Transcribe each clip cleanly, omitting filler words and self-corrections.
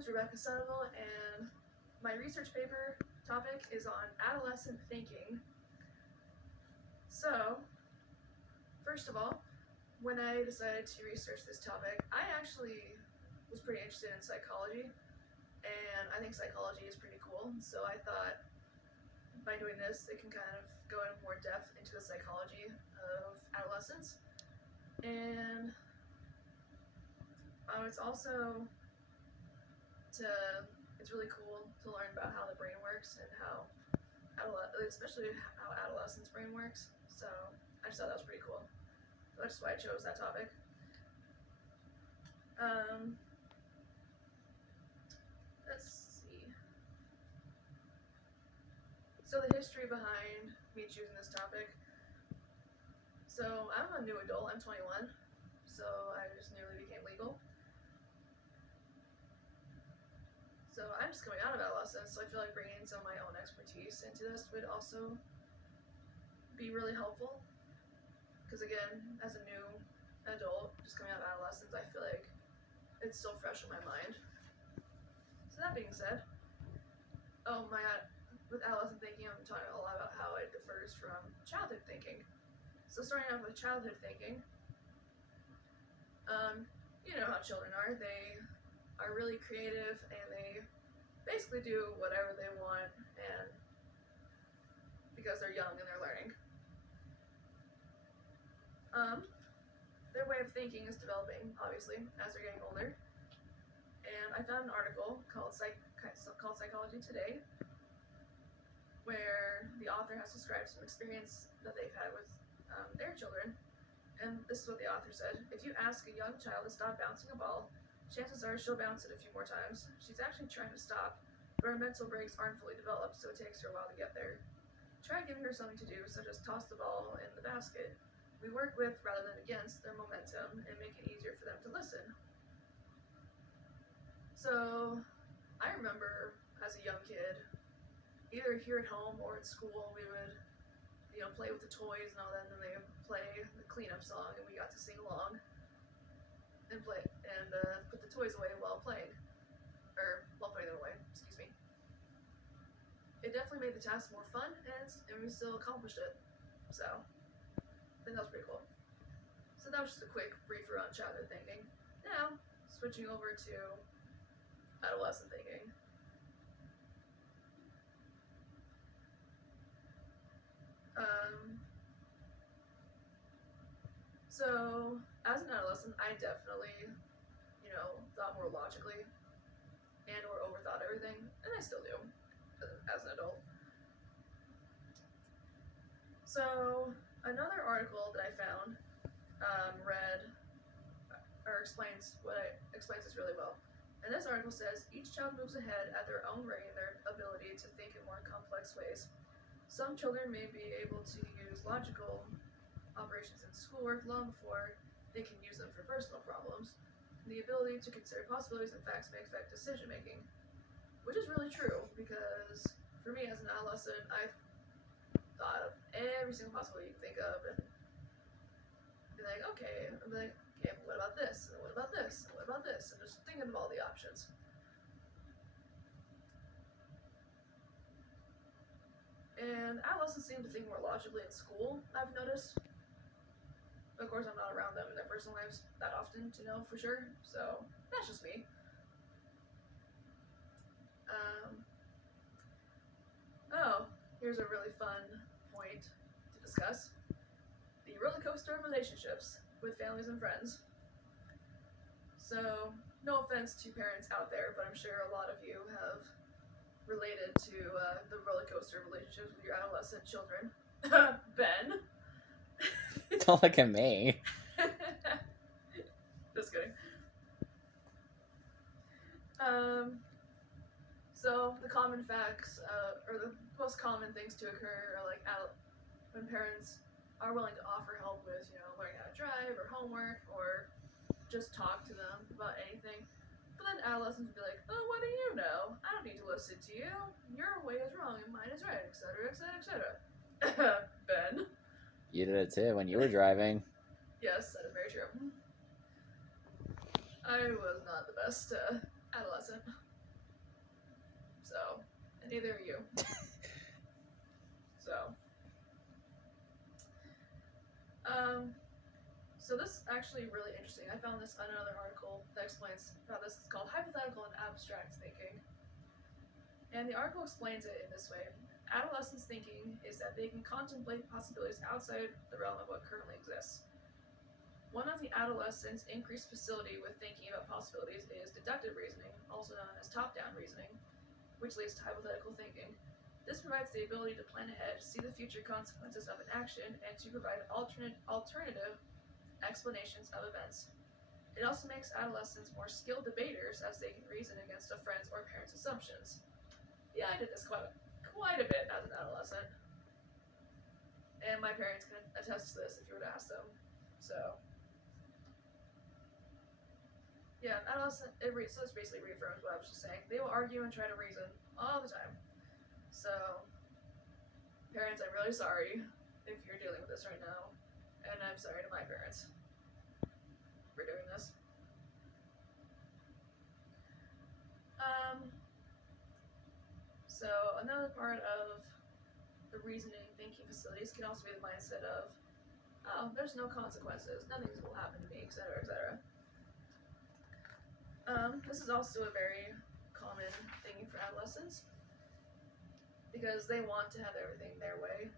is Rebecca Sunnival, and my research paper topic is on adolescent thinking. So, first of all, when I decided to research this topic, I actually was pretty interested in psychology, and I think psychology is pretty cool. So I thought by doing this, it can kind of go in more depth into the psychology of adolescence. And it's also it's really cool to learn about how the brain works and how especially how adolescents' brain works. So I just thought that was pretty cool. So that's why I chose that topic. Let's see. So the history behind me choosing this topic. So I'm a new adult. I'm 21. So I just newly became legal. So I'm just coming out of adolescence, so I feel like bringing some of my own expertise into this would also be really helpful. Because again, as a new adult, just coming out of adolescence, I feel like it's still fresh in my mind. So that being said, oh my god, with adolescent thinking, I'm talking a lot about how it differs from childhood thinking. So starting off with childhood thinking, you know how children are. They are really creative and they basically do whatever they want, and because they're young and they're learning. Their way of thinking is developing, obviously, as they're getting older. And I found an article called Psychology Today, where the author has described some experience that they've had with their children. And this is what the author said: if you ask a young child to stop bouncing a ball, chances are she'll bounce it a few more times. She's actually trying to stop, but her mental brakes aren't fully developed, so it takes her a while to get there. Try giving her something to do, such as toss the ball in the basket. We work with, rather than against, their momentum and make it easier for them to listen. So, I remember as a young kid, either here at home or at school, we would, play with the toys and all that, and then they would play the cleanup song, and we got to sing along and play and put the toys away while putting them away. Excuse me. It definitely made the task more fun, and we still accomplished it. So I think that was pretty cool. So that was just a quick briefer on childhood thinking. Now switching over to adolescent thinking. So as an adolescent, I definitely, thought more logically and or overthought everything, and I still do as an adult. So another article that I found explains this really well. And this article says each child moves ahead at their own rate in their ability to think in more complex ways. Some children may be able to use logical operations in schoolwork long before they can use them for personal problems. The ability to consider possibilities and facts may affect decision making, which is really true, because for me as an adolescent, I thought of every single possibility you can think of, and be like, okay, but what about this? And what about this? And what about this? And just thinking of all the options. And adolescents seem to think more logically in school, I've noticed. Of course, I'm not around them in their personal lives that often to know for sure, so that's just me. Here's a really fun point to discuss: the roller coaster of relationships with families and friends. So, no offense to parents out there, but I'm sure a lot of you have related to the roller coaster of relationships with your adolescent children. Ben. Don't look at me. Just kidding. So the common facts, or the most common things to occur are like when parents are willing to offer help with, learning how to drive or homework or just talk to them about anything. But then adolescents would be like, oh, what do you know? I don't need to listen to you. Your way is wrong and mine is right, etc., etc., etc. Ben. You did it too when you were driving. Yes, that is very true. I was not the best adolescent. So, and neither are you. So, so this is actually really interesting. I found this on another article that explains how this is called hypothetical and abstract thinking. And the article explains it in this way. Adolescents' thinking is that they can contemplate possibilities outside the realm of what currently exists. One of the adolescents' increased facility with thinking about possibilities is deductive reasoning, also known as top-down reasoning, which leads to hypothetical thinking. This provides the ability to plan ahead, see the future consequences of an action, and to provide alternative explanations of events. It also makes adolescents more skilled debaters as they can reason against a friend's or parent's assumptions. Yeah, I did this quite a bit as an adolescent. And my parents can attest to this if you were to ask them. So, yeah, adolescent, so this basically reaffirms what I was just saying. They will argue and try to reason all the time. So, parents, I'm really sorry if you're dealing with this right now. And I'm sorry to my parents for doing this. So another part of the reasoning thinking facilities can also be the mindset of, oh, there's no consequences, nothing will happen to me, etc., etc. This is also a very common thing for adolescents because they want to have everything their way,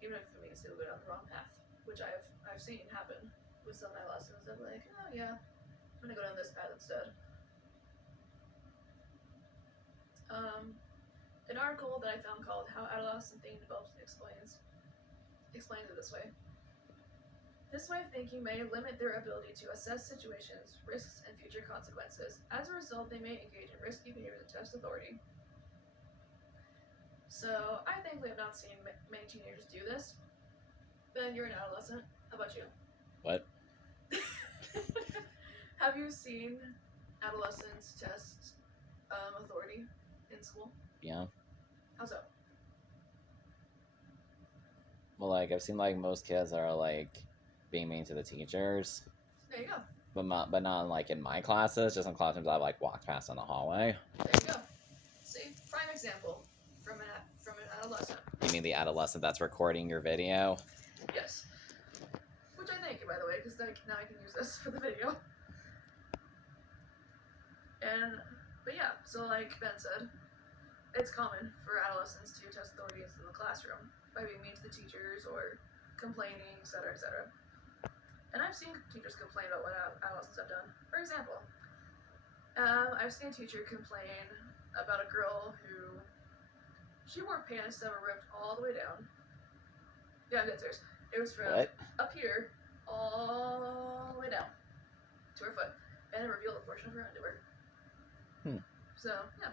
even if it means they'll go down the wrong path, which I've seen happen with some adolescents. They're like, oh yeah, I'm gonna go down this path instead. An article that I found called "How Adolescent Thinking Develops and Explains it this way. This way of thinking may limit their ability to assess situations, risks, and future consequences. As a result, they may engage in risky behavior to test authority. So, I thankfully have not seen many teenagers do this. Ben, you're an adolescent. How about you? What? Have you seen adolescents test authority in school? Yeah. How so? Well, like, I've seen, like, most kids are, like, being mean to the teachers. There you go. But not, like, in my classes, just in classrooms I've, like, walked past in the hallway. There you go. See? Prime example from an adolescent. You mean the adolescent that's recording your video? Yes. Which I thank you, by the way, because now I can use this for the video. But yeah, so like Ben said, it's common for adolescents to test authorities in the classroom by being mean to the teachers or complaining, etc., etc. And I've seen teachers complain about what adolescents have done. For example, I've seen a teacher complain about a girl who she wore pants that were ripped all the way down. Yeah, I'm dead serious. It was from up here all the way down to her foot, and it revealed a portion of her underwear. So yeah.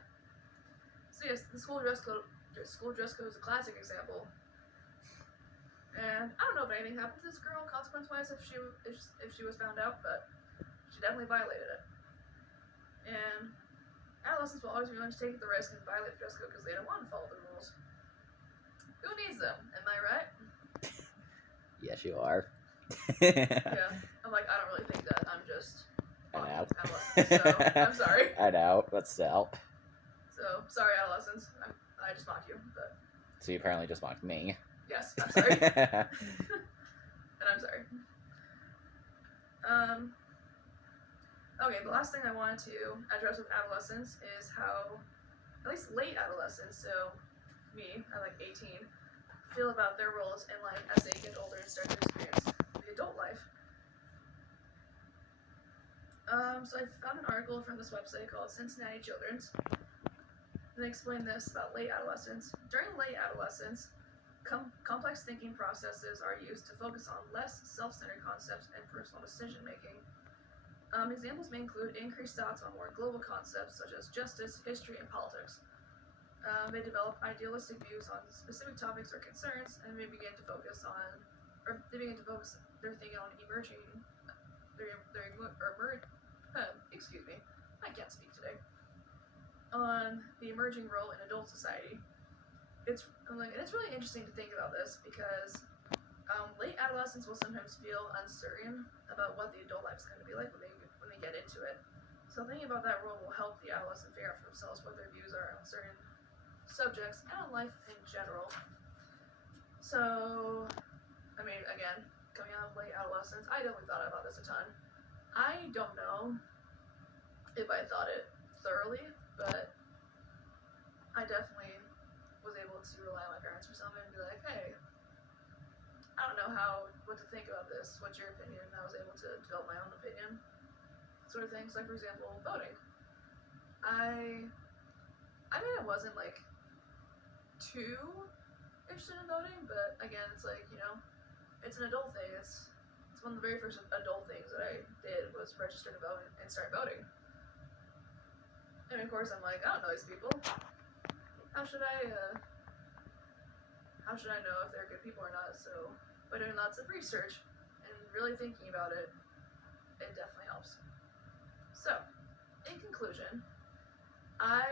So yes, the school dress code is a classic example. And I don't know if anything happened to this girl consequence-wise if she was found out, but she definitely violated it. And adolescents will always be willing to take the risk and violate the dress code because they don't want to follow the rules. Who needs them? Am I right? Yes, you are. Yeah. I'm like, I don't really think that. I'm just I know. adolescents, so I'm sorry. I know, but still. So, sorry, adolescents. I just mocked you, but... So you apparently just mocked me. Yes, I'm sorry. And I'm sorry. Okay, the last thing I wanted to address with adolescents is how, at least late adolescents, so me, at like 18, feel about their roles in life as they get older and start to experience the adult life. So I found an article from this website called Cincinnati Children's. They explain this about late adolescence. During late adolescence, complex thinking processes are used to focus on less self-centered concepts and personal decision-making. Examples may include increased thoughts on more global concepts such as justice, history, and politics. They develop idealistic views on specific topics or concerns, and they begin to focus their thinking on I can't speak today. On the emerging role in adult society. It's really interesting to think about this because late adolescents will sometimes feel uncertain about what the adult life is going to be like when they get into it. So thinking about that role will help the adolescent figure out for themselves what their views are on certain subjects and on life in general. So, I mean, again, coming out of late adolescence, I definitely thought about this a ton. I don't know if I thought it thoroughly, but I definitely was able to rely on my parents for something and be like, hey, I don't know what to think about this. What's your opinion? And I was able to develop my own opinion. Sort of things, like for example, voting. I mean, I wasn't like too interested in voting, but again, it's like, you know, it's an adult thing. It's one of the very first adult things that I did was register to vote and start voting. And of course, I'm like, I don't know these people. How should I know if they're good people or not? So by doing lots of research and really thinking about it, it definitely helps. So, in conclusion, I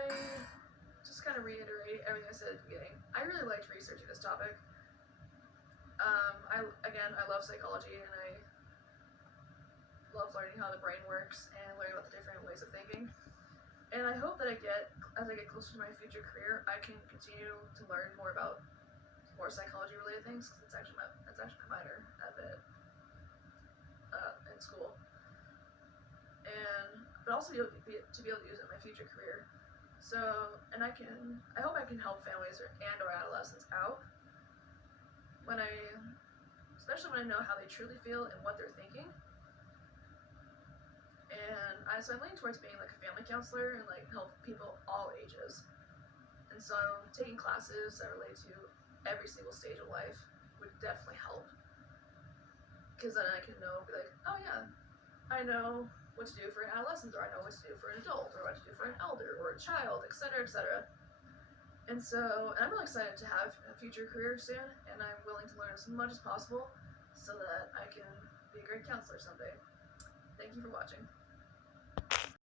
just kind of reiterate everything I said at the beginning. I really liked researching this topic. I love psychology, and I love learning how the brain works and learning about the different ways of thinking. And I hope that as I get closer to my future career, I can continue to learn more about more psychology-related things, because it's actually my minor at it in school. But also to be able to use it in my future career. So, and I hope I can help families or adolescents out especially when I know how they truly feel and what they're thinking. And so I'm leaning towards being like a family counselor and like help people all ages. And so taking classes that relate to every single stage of life would definitely help. Because then I can be like, oh yeah, I know what to do for an adolescent, or I know what to do for an adult, or what to do for an elder, or a child, etc., etc. And I'm really excited to have a future career soon, and I'm willing to learn as much as possible so that I can be a great counselor someday. Thank you for watching.